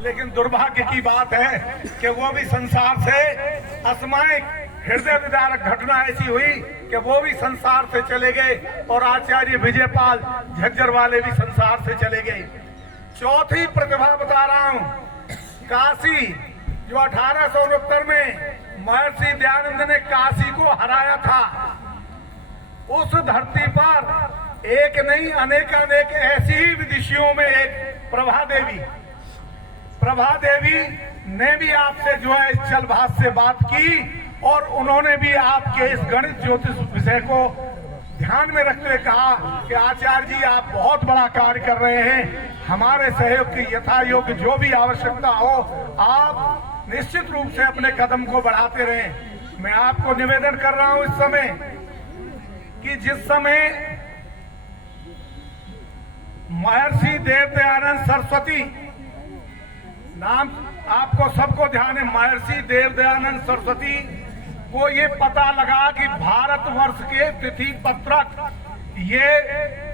लेकिन दुर्भाग्य की बात है कि वो भी संसार से असमायिक हृदय विदारक घटना ऐसी हुई कि वो भी संसार से चले गए और आचार्य विजयपाल झज्जर वाले भी संसार से चले गए। चौथी प्रतिभा बता रहा हूँ, काशी जो 1869 में महर्षि दयानंद ने काशी को हराया था, उस धरती पर एक नहीं अनेक ऐसी ही विदिशियों में एक प्रभा देवी ने भी आपसे जो है इस जलभास से बात की और उन्होंने भी आपके इस गणित ज्योतिष विषय को ध्यान में रखते हुए कहा कि आचार्य जी आप बहुत बड़ा कार्य कर रहे हैं, हमारे सहयोग की यथा योग्य जो भी आवश्यकता हो आप निश्चित रूप से अपने कदम को बढ़ाते रहें। मैं आपको निवेदन कर रहा हूं इस समय कि जिस समय महर्षि देवदयानंद सरस्वती नाम आपको सबको ध्यान है, महर्षि देवदयानंद सरस्वती को ये पता लगा कि भारतवर्ष के तिथि पत्रक ये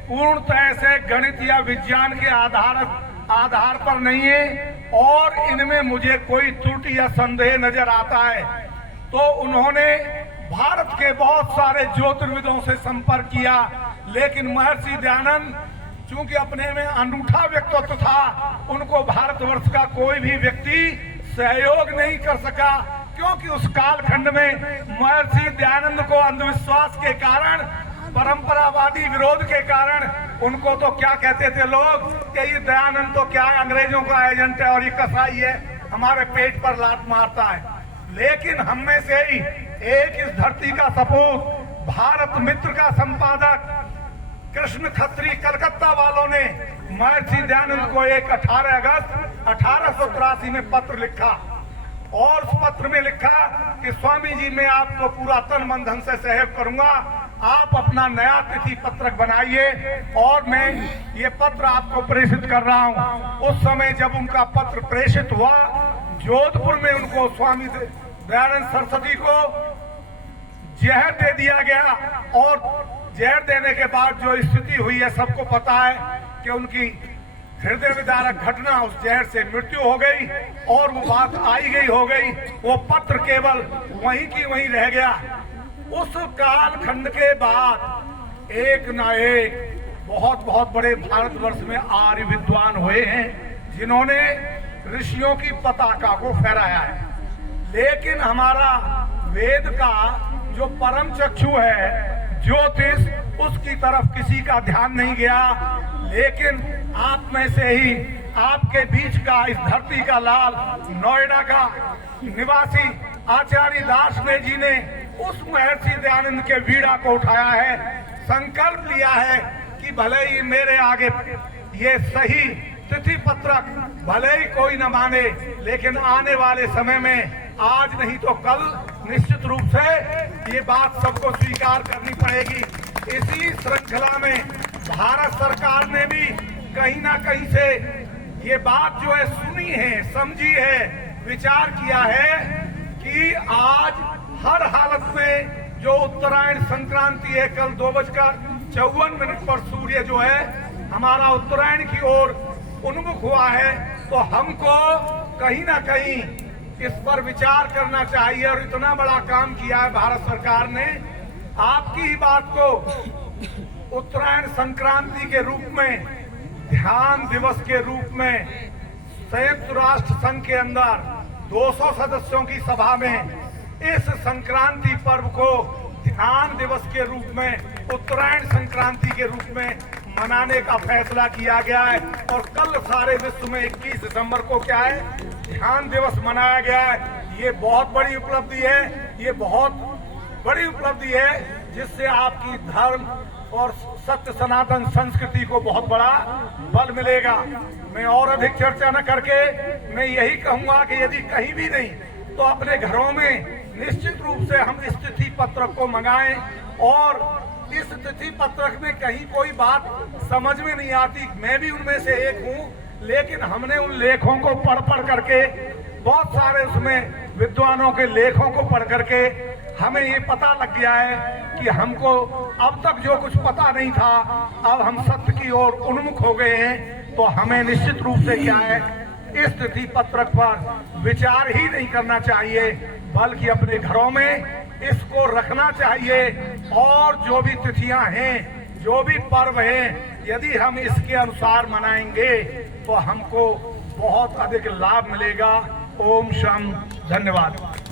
पूर्णतः से गणित या विज्ञान के आधार पर नहीं है और इनमें मुझे कोई त्रुटि या संदेह नजर आता है। तो उन्होंने भारत के बहुत सारे ज्योतिर्विदों से संपर्क किया, लेकिन महर्षि दयानंद चूंकि अपने में अनूठा व्यक्तित्व था, उनको भारतवर्ष का कोई भी व्यक्ति सहयोग नहीं कर सका, क्योंकि उस कालखंड में महर्षि दयानंद को अंधविश्वास के कारण, परंपरावादी विरोध के कारण उनको तो क्या कहते थे लोग कि ये दयानंद तो क्या है, अंग्रेजों का एजेंट है और ये कसाई है, हमारे पेट पर लात मारता है। लेकिन हम में से ही एक इस धरती का सपूत, भारत मित्र का संपादक कृष्ण खत्री कलकत्ता वालों ने महर्षि दयानंद को एक 18 अगस्त 1883 में पत्र लिखा और उस पत्र में लिखा कि स्वामी जी मैं आपको पूरा तन मन धन से सहयोग करूंगा, आप अपना नया तिथि पत्रक बनाइए और मैं ये पत्र आपको प्रेषित कर रहा हूँ। उस समय जब उनका पत्र प्रेषित हुआ, जोधपुर में उनको स्वामी दयानंद सरस्वती को जहर दे दिया गया और जहर देने के बाद जो स्थिति हुई है सबको पता है कि उनकी हृदय विदारक घटना, उस जहर से मृत्यु हो गई और वो बात आई गई हो गई, वो पत्र केवल वहीं की वहीं रह गया। उस कालखंड के बाद एक ना एक बहुत बड़े भारतवर्ष में आर्य विद्वान हुए हैं जिन्होंने ऋषियों की पताका को फहराया है, लेकिन हमारा वेद का जो परम चक्षु है ज्योतिष, उसकी तरफ किसी का ध्यान नहीं गया। लेकिन आप में से ही आपके बीच का, इस धरती का लाल, नोएडा का निवासी आचार्य दास जी ने उस महर्षि दयानंद के वीड़ा को उठाया है, संकल्प लिया है कि भले ही मेरे आगे ये सही तिथि पत्रक भले ही कोई न माने, लेकिन आने वाले समय में आज नहीं तो कल निश्चित रूप से ये बात सबको स्वीकार करनी पड़ेगी। इसी श्रृंखला में भारत सरकार ने भी कहीं ना कहीं से ये बात जो है सुनी है, समझी है, विचार किया है कि आज हर हालत में जो उत्तरायण संक्रांति है, कल 2:54 पर सूर्य जो है हमारा उत्तरायण की ओर उन्मुख हुआ है, तो हमको कहीं ना कहीं इस पर विचार करना चाहिए। और इतना बड़ा काम किया है भारत सरकार ने, आपकी ही बात को उत्तरायण संक्रांति के रूप में, ध्यान दिवस के रूप में संयुक्त राष्ट्र संघ के अंदर 200 सदस्यों की सभा में इस संक्रांति पर्व को ध्यान दिवस के रूप में, उत्तरायण संक्रांति के रूप में मनाने का फैसला किया गया है। और कल सारे विश्व में 21 दिसंबर को क्या है, ध्यान दिवस मनाया गया है। ये बहुत बड़ी उपलब्धि है, ये बहुत बड़ी उपलब्धि है जिससे आपकी धर्म और सत्य सनातन संस्कृति को बहुत बड़ा बल मिलेगा। मैं और अधिक चर्चा न करके मैं यही कहूंगा कि यदि कहीं भी नहीं तो अपने घरों में निश्चित रूप से हम इस तिथि पत्रक को मंगाएं। और इस तिथि पत्रक में कहीं कोई बात समझ में नहीं आती, मैं भी उनमें से एक हूँ, लेकिन हमने उन लेखों को पढ़ करके, बहुत सारे उसमें विद्वानों के लेखों को पढ़ करके हमें ये पता लग गया है कि हमको अब तक जो कुछ पता नहीं था, अब हम सत्य की ओर उन्मुख हो गए हैं। तो हमें निश्चित रूप से क्या है, इस तिथि पत्रक पर विचार ही नहीं करना चाहिए, बल्कि अपने घरों में इसको रखना चाहिए। और जो भी तिथियां हैं, जो भी पर्व हैं, यदि हम इसके अनुसार मनाएंगे तो हमको बहुत अधिक लाभ मिलेगा। ओम शम, धन्यवाद।